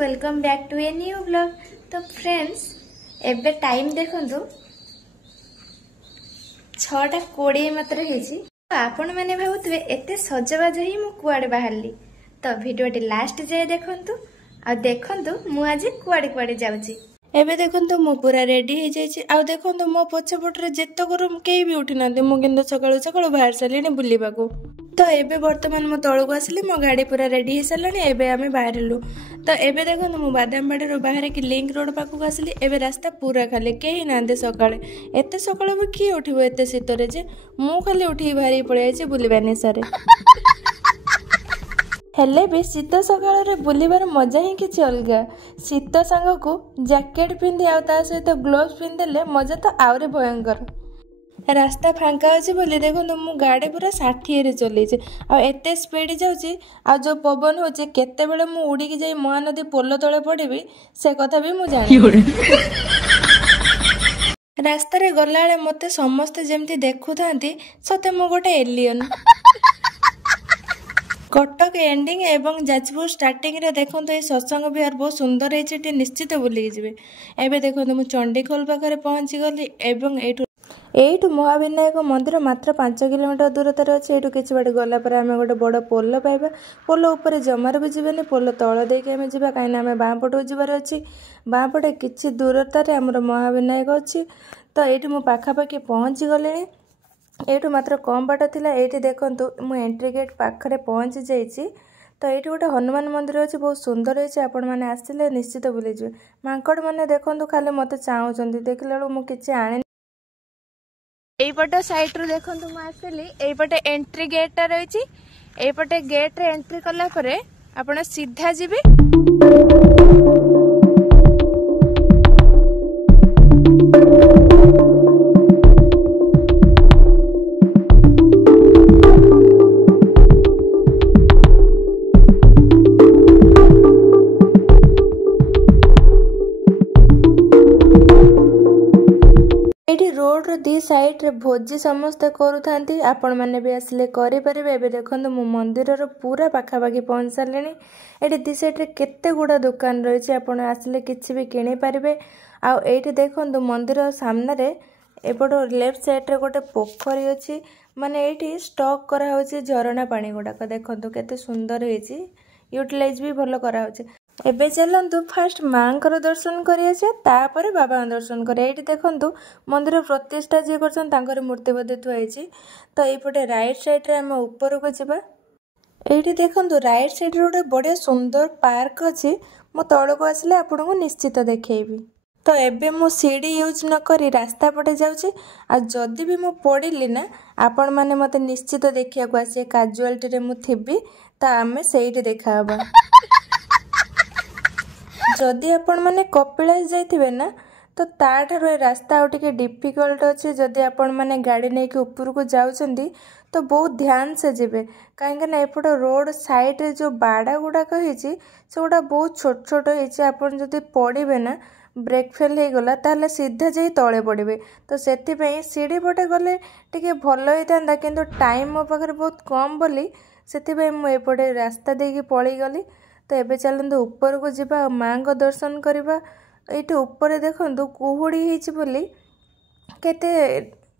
Welcome back to a new blog. तो friends एबे time देखंतु 6:20 मात्र हेची। आपण माने भाबुतबे एते सजबाज ही मु कुआडे बाहरली। तो वीडियोटी लास्ट जाए देखंतु आ देखंतु मु आज कुआडे कुआडे जाउची। एबे देखंतु मु पूरा रेडी हे जाइछि। आ देखंतु मो पछपटरे जेतो करू केही भी उठी नांदे मु किंतु सकाळू सकाळू बाहर सालिनी बुलीबाको। तो एबे वर्तमान मो तळको आसली मो गाड़ी पूरा रेडी हे सालानी। एबे आमे बाहरलु। तो एबे देखंतु मु बादामबाड़ी रो बाहर की लिंक रोड पाखु आसली। एबे रास्ता पूरा खाली केही नांदे सकाळे। एते सकाळू भी की उठिबो एते शीतरे जे मु खाली उठी बाहरी पळे आइछि बुलीबानी सारे। हेले भी शीत सकाळ बुलबार मजा ही किसी अलग। शीत सांग को जैकेट पिंधि आ सहित ग्लोव्स पिंधेले मजा तो आहरी भयंकर। रास्ता फांका अच्छे बोली देखो मु गाड़ी पूरा 60 रे चली एते स्पीड जाऊँगी। आ जो पवन होचे केते बेले मु उड़ीकी जाई महानदी पोल तले पड़बी से कथा भी मु जानी। रास्ता रे गला बेले मते समस्ते जेमती देखु थांती सते मु गोटे एलियन। कटक एंडिंग एवं जाजपुर स्टार्टिंग रे देखो ये सत्संग विहार बहुत सुंदर है निश्चित बुलिकी जी। एबे देखो मु चंडीखोल पाखे पहुँची गली एवं एठू महाविनायक मंदिर मात्र 5 किलोमीटर दूरतार अच्छे। एठू किछि बाट गला पर आमे गोटे बड़ पोल पाइबा। पोल ऊपर जमार भी जीवेनी। पोल तळ देके आमे जीवा काईना आमे बाँ पटू जीवार अछि। बाँ पटे किछि दूरतार हमर महाविनायक अछि। तो एठू मु पाखापाखि पहुँची गलेनी। एठू मात्र कम बाट थिला। एठी देखंतु मु एंट्री गेट पाखरे पहुँची जाइछि। तो ये गोटे हनुमान मंदिर अच्छे बहुत सुंदर है। आपण मैंने आसिले निश्चित बुली जी। मांकड़ मैंने देखंतु खाली मते चाहूचंती देखला बेलू मु किछि आने। एपटे साइड रो देखंतु मु आसिली एपटे एंट्री गेट रहिछि। एपटे गेट रे एंट्री कला परे आपण सीधा जिबे। रोड रो दी साइड रे भोजी समस्त करूथांती। आपण माने भी आसले करि परिबे। एबे देखंतु मु मंदिर रो पूरा पाखापाखि पहुंच सालेनी। एठी दी साइड रे केते गुडा दुकान रहिछि। आपण आसले किछि भी किनि परिबे। आ एठी देखंतु मंदिर सामने रे एपटो लेफ्ट साइड रे गोटे पोखरी अछि। माने एठी स्टॉक करा होछि झरना पानी गुडाक। देखंतु केते सुंदर हेछि। यूटिलाइज भी भलो करा होछि। एबे चलंतु फास्ट मांकर दर्शन करिया छे तापर बाबा दर्शन करे। एठी देखंतु मंदिर प्रतिष्ठा जे करछन तांकर मूर्ति बदे थुआइछि। तो एपटे राइट साइड रे हम ऊपर को जिबा। एठी देखंतु राइट साइड रे गोटे बड़े सुंदर पार्क अछि। मो तळ को आसले आपन को निश्चित देखैबी। तो एबे मु सीडी यूज न करी रास्ता पटे जाउछि। आ जदी भी मु पड़िली ना आपण माने मते निश्चित देखिया को आसे कैजुअलिटी रे मु थिबी। त आमे सेइटे देखाबा। जदि आपण माने कपिलास जाइथिबे ना तो ताठारो ए रास्ता आ टिके डिफिकल्ट अछि। जदि आपण माने गाड़ी नै के ऊपर को जाउछंदी तो बहुत ध्यान से जेबे। काहेकि ना एपट रोड साइड रे जो बाड़ा गुडा कहिछि से गुडा बहुत छोट छोट हेछि। आपण जदि पड़िबे ना ब्रेक फेल हे गला ताले सीधा जाई तळे पड़िबे। तो सेति पई सीडी पटे गले टिके भलो हेतांदा किंतु टाइम मो पाखरे बहुत कम बोली सेति पई मु एपटे रास्ता देकी पळी गली। तो एबे चलंतु ऊपर को जिबा मां को दर्शन करबा। एठी ऊपर देखंतु कुहुडी हेछि बोली केते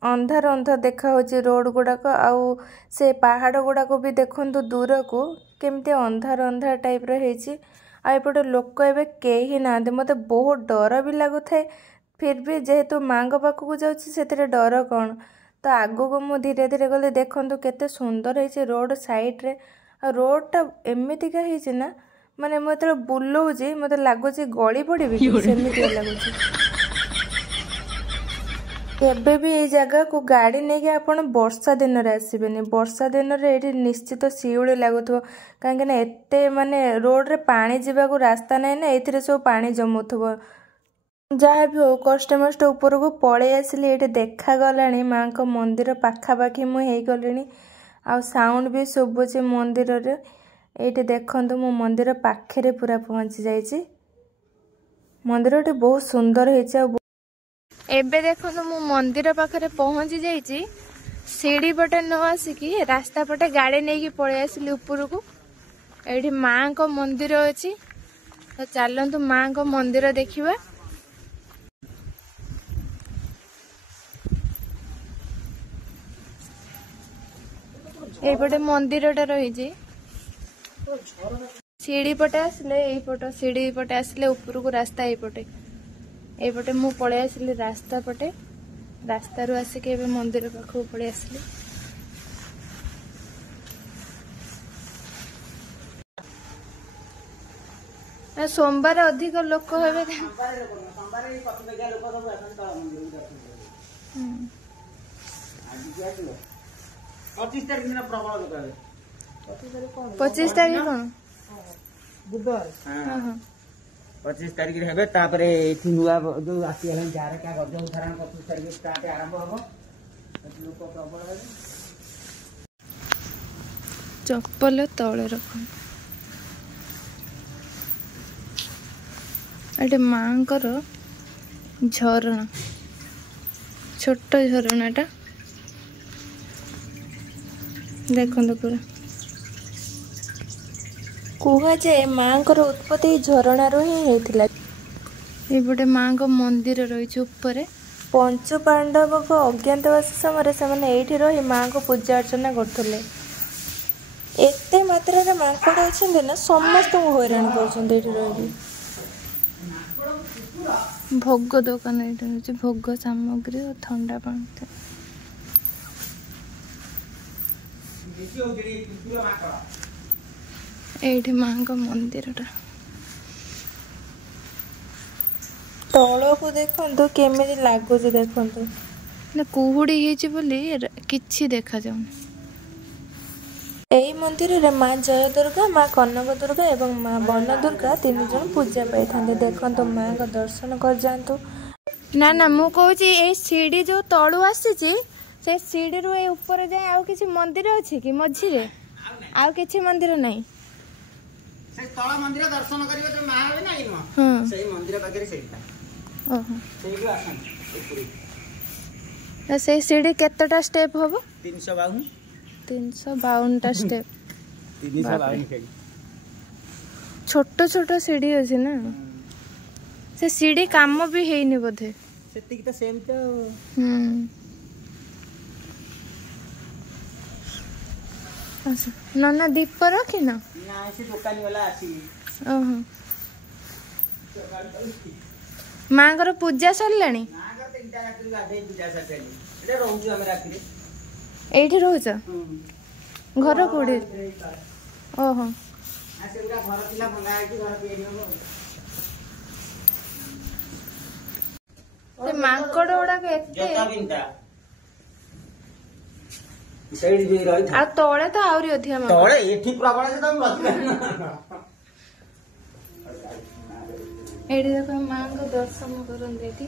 अंधार अंधार देखा होछि रोड गुडाक। आउ से पहाड़ गुडाक भी देखंतु दूर को केमते अंधार अंधार टाइप रो हेछि। आ एपटे लोक एबे केही नांदे मते बहुत डर भी लागुथाय। फिर भी जेहेतु मां को पाखु को जाउछि सेतिरे डर कोन। तो आगो को मु धीरे धीरे गले देखंतु केते सुंदर हेछि रोड साइड रे। रोड टा एमितिका हेछि ना माने मते बुलौछि मते लागुछि गली पड़िबी सेमिति लागुछि। एबे भी ए जगह को गाड़ी नै के आपण वर्षा दिन रे आसीबेनी। वर्षा दिन रे एठी निश्चित सिउळे लागुथबो। काहे ना एते माने रोड रे पानी जिबा को रास्ता नै ना एथिरे सब पानी जमुथबो। जहाँ भी हो कष्ट मष्ट ऊपर को पळे आसली। एठी देखा गलानी मां को मंदिर पाखापाखि मु हेई गलिनी। आ साउंड भी सुबुछि मंदिर रे। एठी देखंतु मु मंदिर पाखेरे पूरा पहुंची जाइछि। मंदिरटी बहुत सुंदर हेछि। एबे देखंतु मु मंदिर पाखरे पहुंची जाइछि। सीढ़ी पटे न आसिकी रास्ता पटे गाड़ी नहीं कि पळे आसिली ऊपर को। एठी मां को मंदिर अछि। तो चलतु माँ को मंदिर देखिबा। एपटे मंदिरटा रही सीढ़ी पटे आसले यपट सीढ़ी पटे आसले ऊपर को रास्ता एपटे मु पळे आसली रास्ता पटे रास्ता रू आसिक मंदिर पाखक पळे आसली। सोमवार अधिक लोक हेबे 25 तारीख कौन बुधवार 25 तारीख हेबे तापरे एथि नुआ जो आसी हलन जार का गज उदाहरण 25 तारीख स्टार्ट आरंभ हो लोक प्रबल हेबे। चप्पल तले रख एटे मांकर झरणा छोट झरणाटा देखो पूरा कुहा जाए माँ को उत्पत्ति झरणार ही होता। ये माँ को मंदिर रही ऊपर पंच पांडव को अज्ञातवास समय से रही माँ को पूजा अर्चना करते एत मात्रा माकड़ अच्छा ना समस्त हैरान कर भोग दुकान ये भोग सामग्री और ठंडा पानी एठी माँ को मंदिर तल को देखो केमी लगुच देखो ना कुहुड़ी किछि देखा जाउन। एही मंदिर रे माँ जय दुर्गा माँ कनक दुर्गा एवं माँ वन दुर्गा तीन जन पूजा पाई था। देखो माँ को दर्शन कर जातु ना ना मु कहूँ ये सीढ़ी जो तलु आसी से सीढ़ी रू ऊपर जाए आउ किसी मंदिर अच्छी कि मझिरे आउ किसी मंदिर नहीं से तळ मंदिर दर्शन करियो जो मां होय नै न हां सेही मंदिर पाखरे सेहीटा ओहो सेही आसन एपुरी से सीढ़ी केतटा स्टेप होबो 352 टा स्टेप 352 खेड़ी छोट छोट सीढ़ी अछि ना से सीढ़ी काम भी हेइनी बोधे सेति की त सेम तो ना ना दीप रखी ना से दुकानी वाला आसी ओहो मां घर पूजा सरलानी मां घर 3टा रात्रि गाधे पूजा सरलानी एटा रहउछु हम रात्रि एठी रहउछ घर कोडे ओहो आसे पूरा घर पिला भंगा आइती घर पेरी हो ते मांकड़ ओडा के एते जता बिंता साइड भी रही था आ तोळे तो आउरी अधिया मा तोळे एठी प्रबल से तुम बस एडी देखो मां को दर्शन करन देती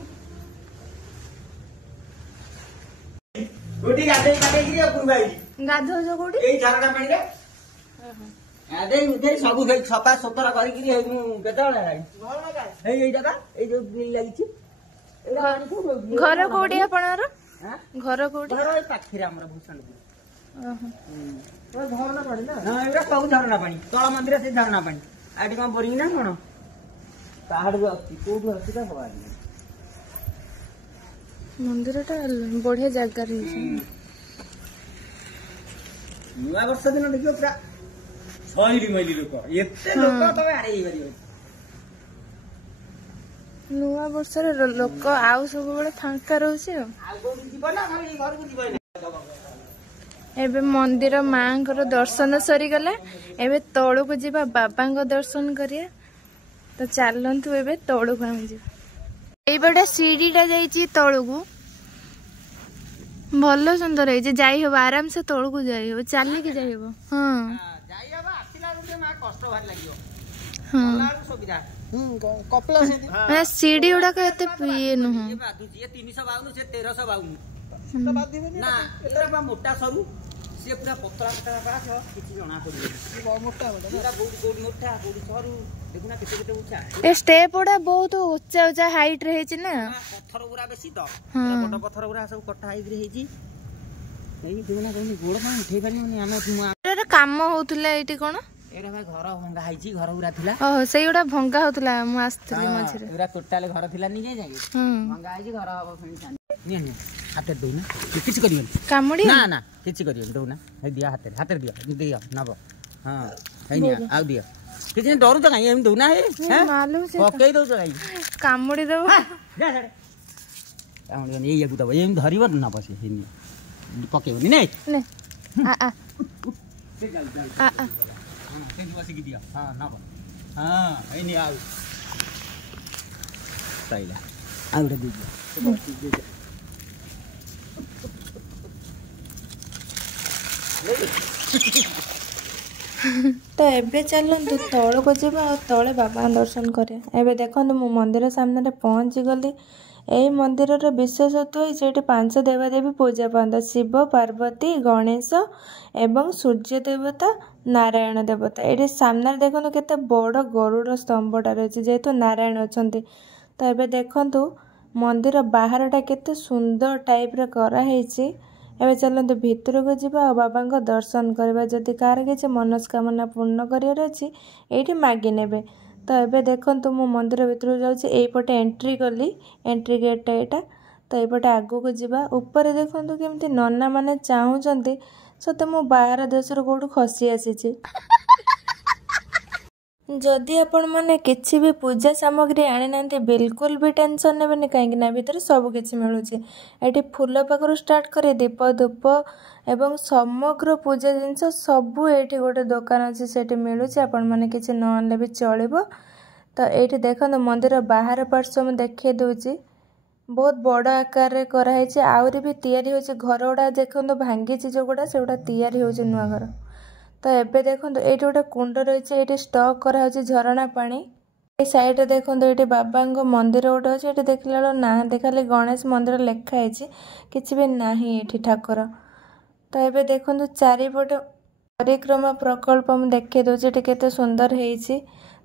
उठी गाधे गाधे कि ऊपर भाई गाधो जो कोडी एई झरना पानी रे आदे उदे सब गई छपा सतर करी कि मु केतळ लागी एई एटा एई जो बिल लागी छी घर कोडी आपनर हां घर कोडी घर पाखिरा हमर भूषणपुर ओहो झरना पानी ना हां एटा सब झरना पानी तळ मंदिर से झरना पानी आडी कोन बोरिंग ना कोन पहाड़ भी अछि कोड अछि त हवा मंदिरटा बढ़िया जगह रही नुआ वर्ष दिन देखियो पूरा सहीली मैली लोक एते लोक तबे आरे करियो नुआ वर्ष रे लोक आउ सब बेले फांका रहउसी आ को जीव ना खाली घर को जीव एबे मंदिर मांकर दर्शन सरी गला एबे तळु को जीवा बाबांग दर्शन करिया तो चलंतु एबे तळु को हम जीवा एई बडा सीढ़ीटा जाईची तळु को भलो सुंदर है जाई हो आराम से तळु को जाई हो चली के जाई हो हां जाई हो आसिला रुटे मा कष्ट भार लागियो हां ला सुविधा कपला से माने सीढ़ी उडा के एते पिए न हो ये बादुची ये 352 से 1352 तो बात दिबे ना एतरा बा मोटा सरू से पूरा पतला पतला पाछ किछि जणा पड़ियो मोटा मोटा बहुत बहुत मोटा बहुत सरू देखुना केते केते ऊंचा ए स्टेप उडा बहुत ऊंचा ऊंचा हाइट रहे छी ना पत्थर गुरा बेसी तो बड़ पत्थर गुरा सब कटा हाइग्री हेजी एई देखुना कोनी गोड़ मा उठै पानी माने आमे रे काम होउतले एटी कोन एरा भाई घर भंगा हाइची घर उरा थिला ओह सेई उडा भंगा होतला मु आस्तली मझरे उरा टोटल घर थिला नि जाय जागे भंगा हाइची घर हबो फेन छान नि हाते दउ ना किछ करियो कामुडी ना ना किछ करियो दउ ना हे दिया हाते दिया नबो हां हे नि आ दिया किछ नि डरू त काई एम दउ ना हे मालूम से पकई दउ त काई कामुडी दउ जा जा कामुडी नि ये गुता एम धरिबो ना पसे हे नि पकेबो नि नै ने आ तेज बसी की दिया हां ना हां ए नि आउ ताइला आउडा दे दिया तो एबे चलतु तल को जा तले बाबा दर्शन करे एबे देखो मु मंदिर सामने पहुँची गली यही मंदिर विशेषत्व ये 5 देवादेवी पूजा पाता शिव पार्वती गणेश एवं सूर्य देवता नारायण देवता ये सामने देखो केते बड़ गरुड़ स्तंभटा रही जेहेतु नारायण अच्छा तो ये देखु मंदिर बाहरटा केते सुंदर टाइप कराई एवं चलते भितर को जा बाबा दर्शन करवा जदि कार किसी मनस्कामना पूर्ण कर ये मागी ने तो ये देखो मु मंदिर भितर जापटे एंट्री कली एंट्री गेटा यहाँ तो ये आगू को जा ऊपर देखो केमती नना मैंने चाहूँगी सते मु बाहर देश कौटू खसी आसी जदि आपण मैंने किसी भी पूजा सामग्री आनी ना बिल्कुल भी टेंशन नेबेनि कहीं भितर सबकि मिलूँ ये फूल पाखर स्टार्ट करे दीप धूप एवं समग्र पूजा जिनस सबू ये गोटे दुकान अच्छे से मिलूँ आपण मैंने किसी नले भी चलो तो ये देखो मंदिर बाहर पार्श्व में देखी दूची बहुत बड़ आकार कराई आहरी भी तैयारी हो घर गुड़ा देखो भांगी जो गुड़ा से गुड़ा तैयारी हो नुआ घर तो एबे देखो ये गोटे कुंड रही है स्टॉक करा झरणा पानी ये साइड देखो ये बाबा मंदिर गोटे अच्छे ये देखला ना खाली गणेश मंदिर लिखाई किसी भी ना ये ठाकुर तो ये देखो चारिपटे परिक्रमा प्रकल्प मुझे देखी दूसरी केते सुंदर है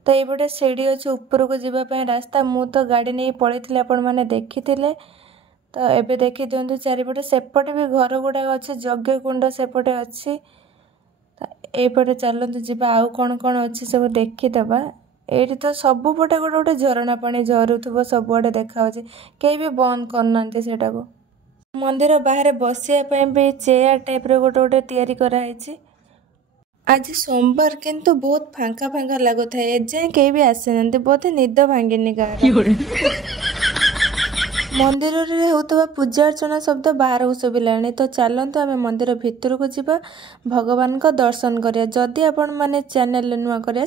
तो ये सीढ़ी अच्छे ऊपर को जावाई रास्ता मु तो गाड़ी नहीं पलैली आपण मैंने देखी तो एबे देखी दिंतु चारिपटे सेपटे भी घर गुड़ाक अच्छे यज्ञ कुंड सेपटे अच्छी एपटे चलतु जा आउ कौन कौन अच्छी सब देखीदबा ये तो सबुपटे गोटे गोटे झरणा पानी झरुव सबुआड़े देखा कहीं भी बंद करना को मंदिर बाहर बसिया भी चेयर टाइप गोटे गोटे तैयारी कराई आज सोमवार किंतु बहुत फांका फांका लगुता है एजाए कहीं भी आसी ना बोधे निद भांगिनी गाँव मंदिर में होता पूजा अर्चना शब्द बाहर को शुभिलानी तो चलतु आम मंदिर भितर को जा भगवान को दर्शन करिया जदि आपण मैंने चैनल नुआ कर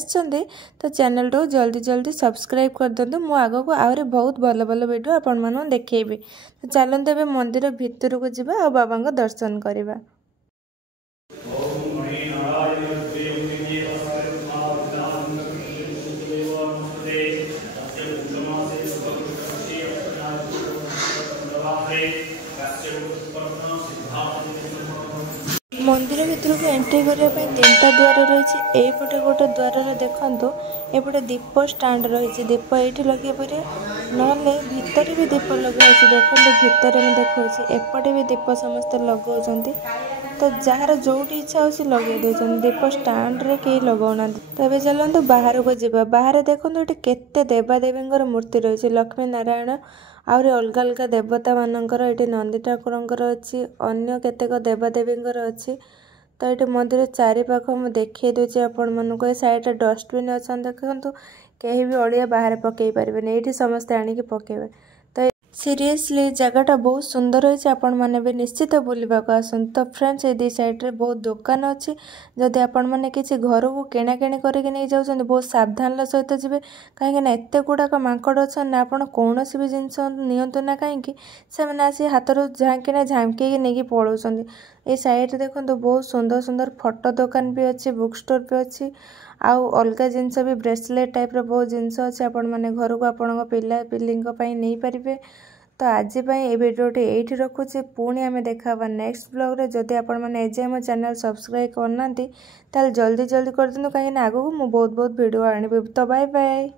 तो चैनल को जल्दी जल्दी सब्सक्राइब कर दिंतु मु आग को आहरी बहुत भल भल वीडियो आपण मानू देखेबी तो चलतु ए मंदिर भितर को जा बाबा को दर्शन करवा मंदिर भितर को एंट्री करने 3टा द्वार रही एपटे गोटे द्वार देखु एपटे दीप स्टाण्ड रही दीप ये लगे पारे ना भितर भी दीप लगे देखो भितर में देखा एपटे भी दीप समस्ते लगे तो जार जो इच्छा हो लगे दौरान दीप स्टाण्ड रे कहीं लगौना तो ये चलते बाहर को जा बाहर देखो ये केते देवादेवी मूर्ति रही लक्ष्मी नारायण आहरी अलग अलग देवता मानकर ये नंदी ठाकुर अच्छी अन्य केतेक देवादेवी अच्छी तो ये मंदिर चारिपाख मुझे देखी दूसरी आपण मानक साइड डस्टबिन अच्छा देखो कहीं भी अड़िया बाहर पकई पारे ये समस्ते आणिकी पकेबे तो सीरियसली जगहटा बहुत सुंदर होती आपण मैंने भी निश्चित बुलवा आसन तो फ्रेंड्स ये दी साइड रे बहुत दुकान अच्छी जदि आपण मैंने किसी घर को किणाकिणी करके नहीं जाऊँ बहुत सावधान सहित जी कहीं एत गुड़ाक माकड़ अच्छा ना आप कौन भी जिनस नियंतु ना कहीं से आसी हाथ झाँकिना झाँकी नहीं पलाउं ये साइड देखो बहुत सुंदर सुंदर फोटो दुकान भी अच्छी बुक स्टोर भी अच्छी आउ अलग जिनस भी ब्रेसलेट टाइप बहुत जिनस अच्छे आपण मैंने घर को आपण पिला पिली नहीं पारे तो आज ये वीडियोटी ये रखुच्छे पुणी आम देखा नेक्स्ट ब्लॉग रे जदि आपण मैंने एजाए मो चैनल सब्सक्राइब करना ताल जल्दी जल्दी कर दिंतु कहीं आगू मुझे बहुत बहुत वीडियो आनी तो बाय बाय।